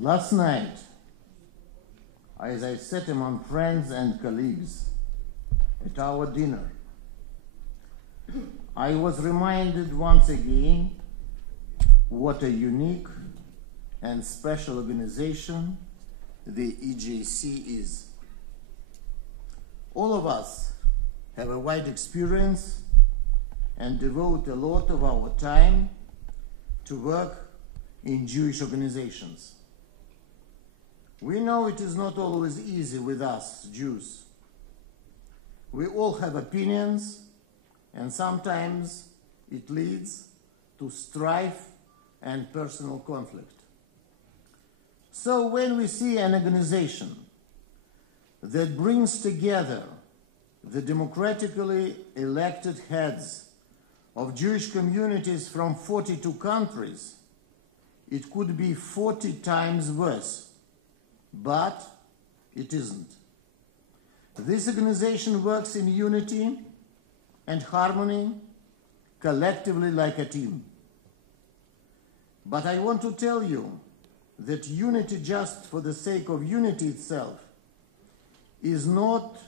Last night, as I sat among friends and colleagues at our dinner, I was reminded once again what a unique and special organization the EJC is. All of us have a wide experience and devote a lot of our time to work in Jewish organizations. We know it is not always easy with us, Jews. We all have opinions, and sometimes it leads to strife and personal conflict. So when we see an organization that brings together the democratically elected heads of Jewish communities from 42 countries, it could be 40 times worse. But it isn't. This organization works in unity and harmony, collectively like a team. But I want to tell you that unity just for the sake of unity itself is not what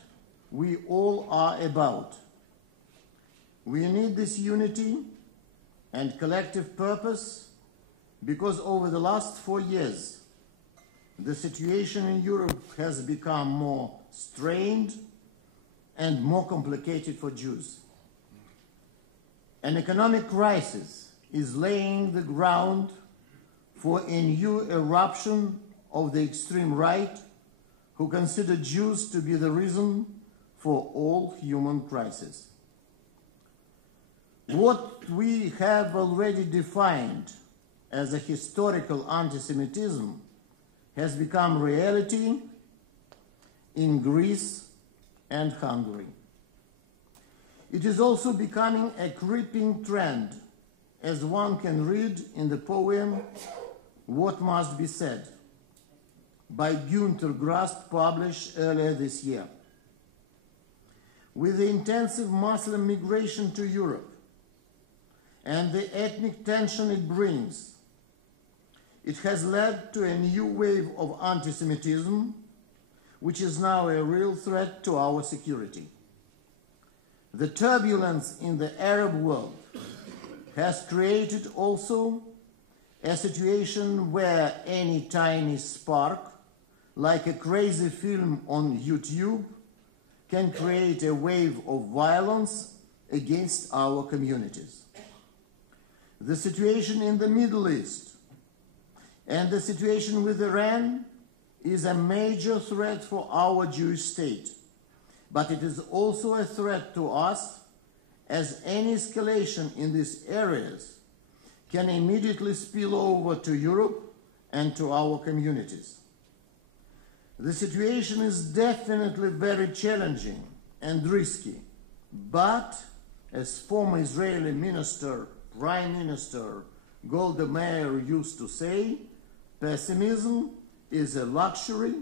we all are about. We need this unity and collective purpose because over the last 4 years, the situation in Europe has become more strained and more complicated for Jews. An economic crisis is laying the ground for a new eruption of the extreme right, who consider Jews to be the reason for all human crises. What we have already defined as a historical anti-Semitism has become reality in Greece and Hungary. It is also becoming a creeping trend, as one can read in the poem What Must Be Said by Günter Grass, published earlier this year. With the intensive Muslim migration to Europe and the ethnic tension it brings, it has led to a new wave of anti-Semitism, which is now a real threat to our security. The turbulence in the Arab world has created also a situation where any tiny spark, like a crazy film on YouTube, can create a wave of violence against our communities. The situation in the Middle East and the situation with Iran is a major threat for our Jewish state, but it is also a threat to us, as any escalation in these areas can immediately spill over to Europe and to our communities. The situation is definitely very challenging and risky, but as former Israeli Prime Minister Golda Meir used to say, pessimism is a luxury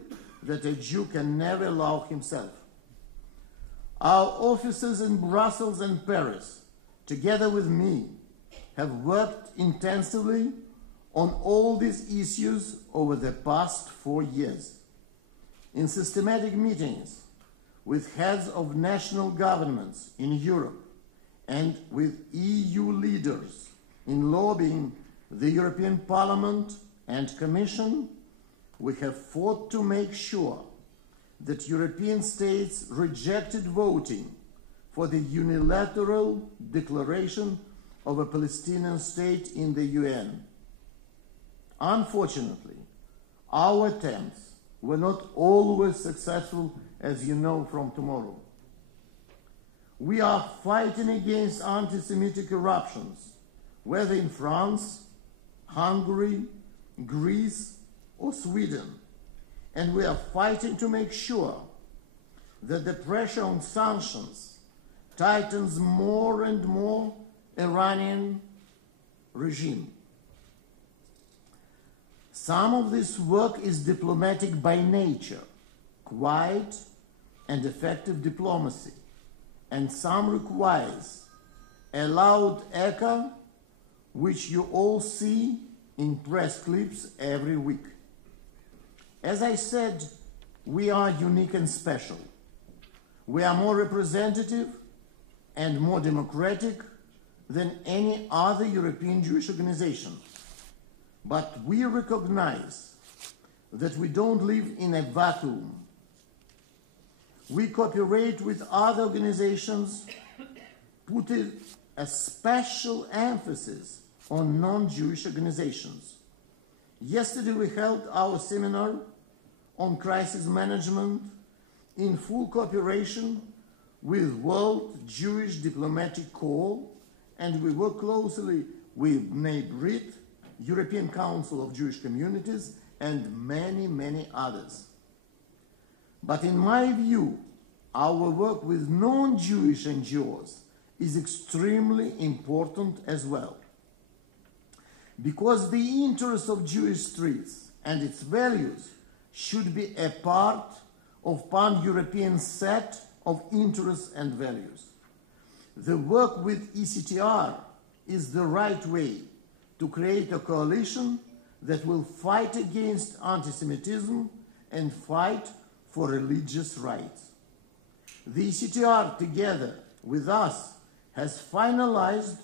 that a Jew can never allow himself. Our offices in Brussels and Paris, together with me, have worked intensively on all these issues over the past 4 years. In systematic meetings with heads of national governments in Europe and with EU leaders in lobbying the European Parliament and Commission, we have fought to make sure that European states rejected voting for the unilateral declaration of a Palestinian state in the UN. Unfortunately, our attempts were not always successful, as you know from tomorrow. We are fighting against anti-Semitic eruptions, whether in France, Hungary, Greece, or Sweden, and we are fighting to make sure that the pressure on sanctions tightens more and more Iranian regime. Some of this work is diplomatic by nature, quiet and effective diplomacy, and some requires a loud echo, which you all see in press clips every week. As I said, we are unique and special. We are more representative and more democratic than any other European Jewish organization. But we recognize that we don't live in a vacuum. We cooperate with other organizations, putting a special emphasis on non-Jewish organizations. Yesterday we held our seminar on crisis management in full cooperation with World Jewish Diplomatic Corps, and we work closely with Bnei Brit, European Council of Jewish Communities, and many, many others. But in my view, our work with non-Jewish NGOs is extremely important as well. Because the interests of Jewish streets and its values should be a part of pan-European set of interests and values. The work with ECTR is the right way to create a coalition that will fight against anti-Semitism and fight for religious rights. The ECTR, together with us, has finalized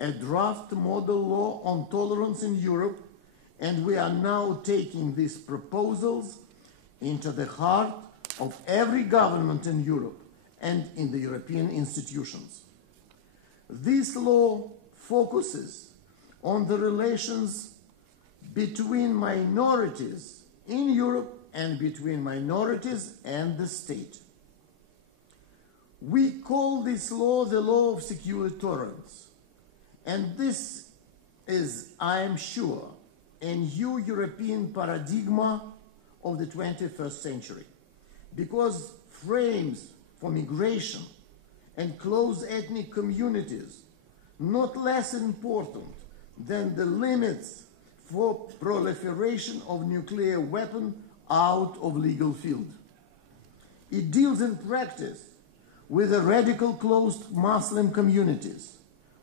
a draft model law on tolerance in Europe, and we are now taking these proposals into the heart of every government in Europe and in the European institutions. This law focuses on the relations between minorities in Europe and between minorities and the state. We call this law the law of secure tolerance. And this is, I am sure, a new European paradigm of the 21st century, because frames for migration and close ethnic communities not less important than the limits for proliferation of nuclear weapons out of legal field. It deals in practice with the radical closed Muslim communities,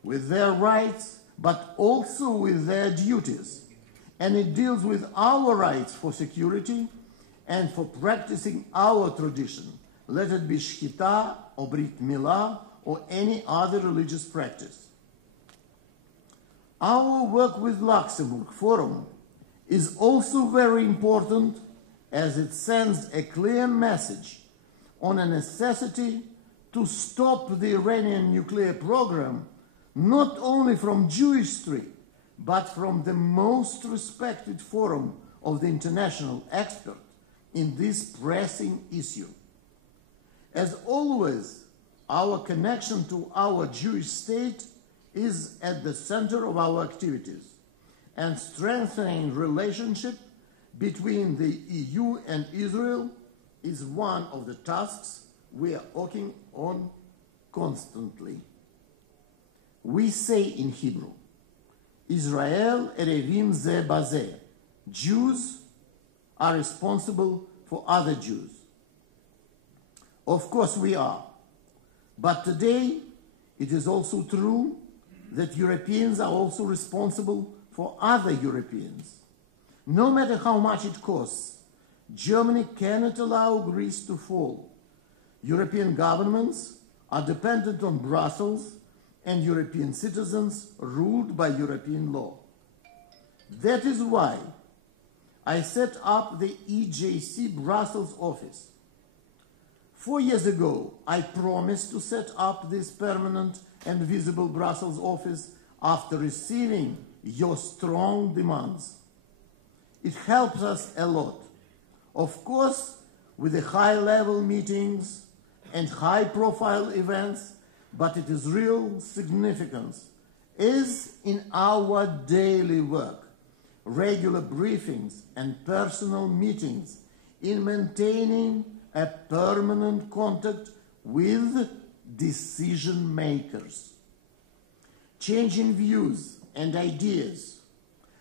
with their rights, but also with their duties. And it deals with our rights for security and for practicing our tradition, let it be Shkita or Brit Milah or any other religious practice. Our work with Luxembourg Forum is also very important, as it sends a clear message on a necessity to stop the Iranian nuclear program, not only from Jewish street, but from the most respected forum of the international expert in this pressing issue. As always, our connection to our Jewish state is at the center of our activities, and strengthening relationship between the EU and Israel is one of the tasks we are working on constantly. We say in Hebrew, Israel erevim ze bazeh. Jews are responsible for other Jews. Of course we are. But today it is also true that Europeans are also responsible for other Europeans. No matter how much it costs, Germany cannot allow Greece to fall. European governments are dependent on Brussels and European citizens ruled by European law. That is why I set up the EJC Brussels office. 4 years ago, I promised to set up this permanent and visible Brussels office after receiving your strong demands. It helps us a lot. Of course, with the high-level meetings and high-profile events, but its real significance is in our daily work, regular briefings and personal meetings, in maintaining a permanent contact with decision makers, changing views and ideas,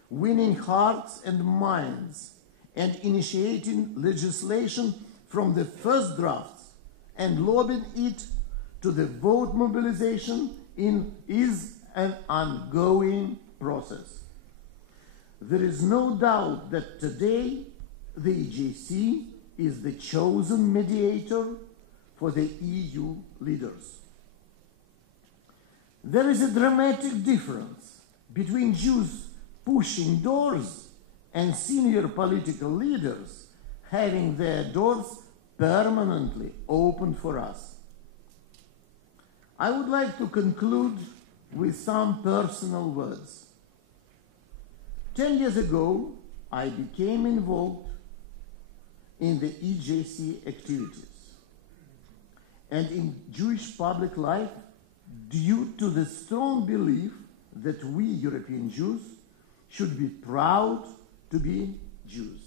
winning hearts and minds, and initiating legislation from the first drafts and lobbying it to the vote mobilization is an ongoing process. There is no doubt that today the EJC is the chosen mediator for the EU leaders. There is a dramatic difference between Jews pushing doors and senior political leaders having their doors permanently opened for us. I would like to conclude with some personal words. 10 years ago, I became involved in the EJC activities and in Jewish public life due to the strong belief that we European Jews should be proud to be Jews.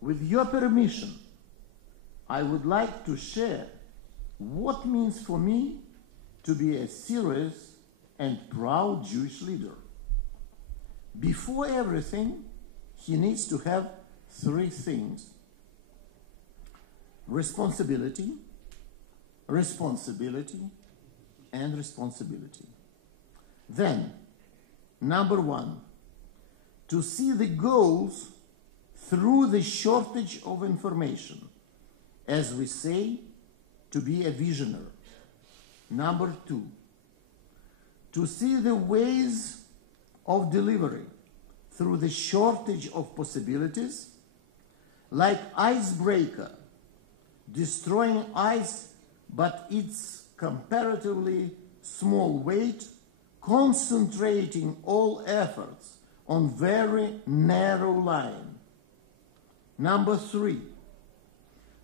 With your permission, I would like to share what means for me to be a serious and proud Jewish leader. Before everything, he needs to have 3 things: responsibility, responsibility, and responsibility. Then, number 1, to see the goals through the shortage of information, as we say, to be a visionary. Number 2, to see the ways of delivery through the shortage of possibilities, like icebreaker, destroying ice, but its comparatively small weight, concentrating all efforts on very narrow line. Number 3,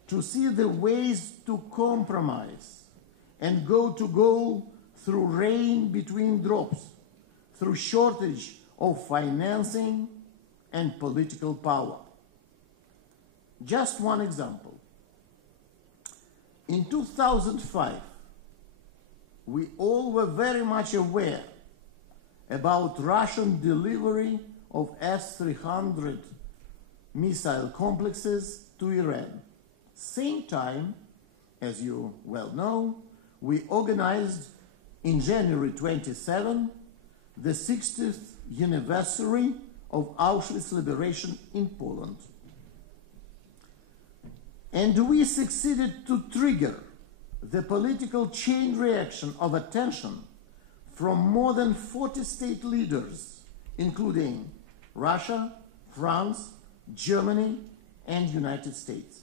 to see the ways to compromise and go to goal through rain between drops, through shortage of financing and political power. Just one example. In 2005, we all were very much aware about Russian delivery of S-300 missile complexes to Iran. Same time, as you well know, we organized in January 27 the 60th anniversary of Auschwitz liberation in Poland. And we succeeded to trigger the political chain reaction of attention from more than 40 state leaders, including Russia, France, Germany, and United States.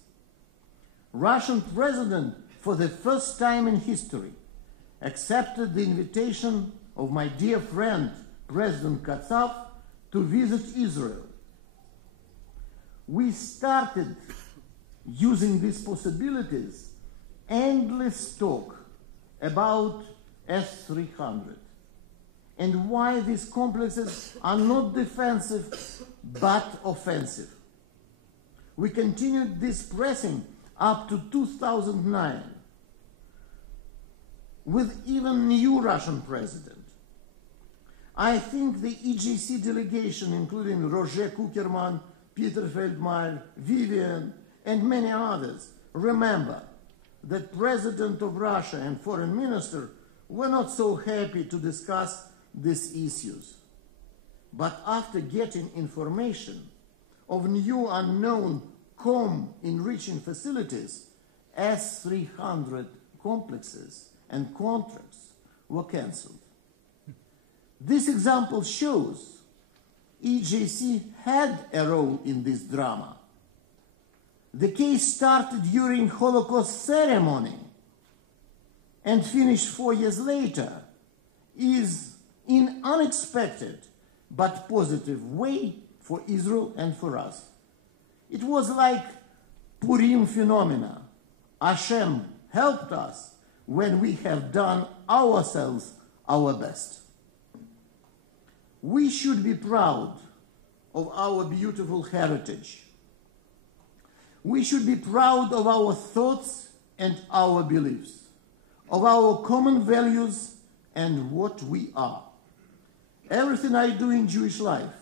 Russian president, for the first time in history, accepted the invitation of my dear friend, President Katsov, to visit Israel. We started using these possibilities, endless talk about S-300 and why these complexes are not defensive but offensive. We continued this pressing up to 2009 with even new Russian president. I think the EJC delegation, including Roger Kuckerman, Peter Feldmayer, Vivian, and many others, remember that President of Russia and Foreign Minister were not so happy to discuss these issues. But after getting information of new unknown enriching facilities, S-300 complexes and contracts were cancelled. This example shows EJC had a role in this drama. The case started during Holocaust ceremony and finished 4 years later is in unexpected but positive way for Israel and for us. It was like Purim phenomena. Hashem helped us when we have done ourselves our best. We should be proud of our beautiful heritage. We should be proud of our thoughts and our beliefs, of our common values and what we are. Everything I do in Jewish life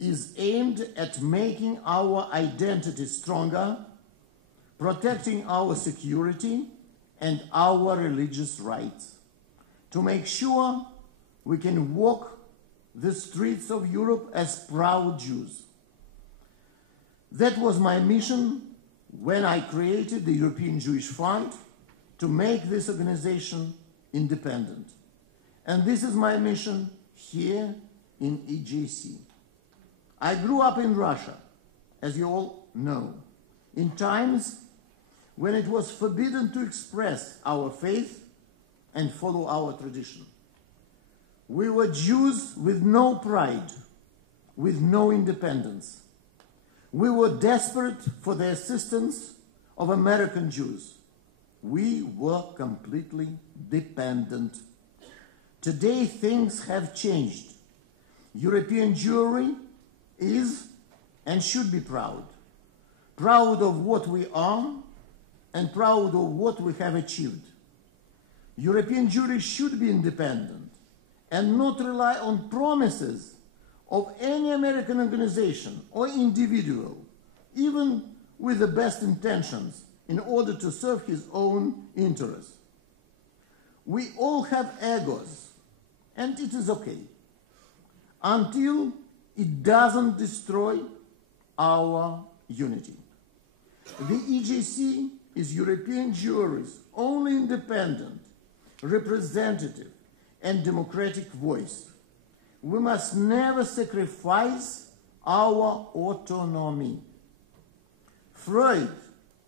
is aimed at making our identity stronger, protecting our security and our religious rights, to make sure we can walk the streets of Europe as proud Jews. That was my mission when I created the European Jewish Fund to make this organization independent. And this is my mission here in EJC. I grew up in Russia, as you all know, in times when it was forbidden to express our faith and follow our tradition. We were Jews with no pride, with no independence. We were desperate for the assistance of American Jews. We were completely dependent. Today things have changed. European Jewry is and should be proud. Proud of what we are and proud of what we have achieved. European Jewry should be independent and not rely on promises of any American organization or individual, even with the best intentions, in order to serve his own interests. We all have egos, and it is okay, until it doesn't destroy our unity. The EJC is European Jewry's only independent, representative, and democratic voice. We must never sacrifice our autonomy. Freud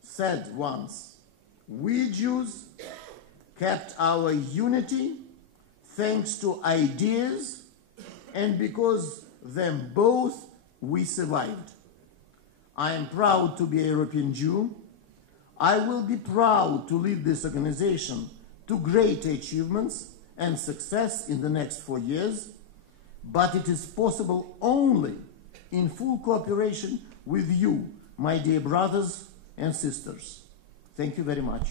said once, we Jews kept our unity thanks to ideas, and because them both we survived. I am proud to be a European Jew. I will be proud to lead this organization to great achievements and success in the next 4 years, but it is possible only in full cooperation with you, my dear brothers and sisters. Thank you very much.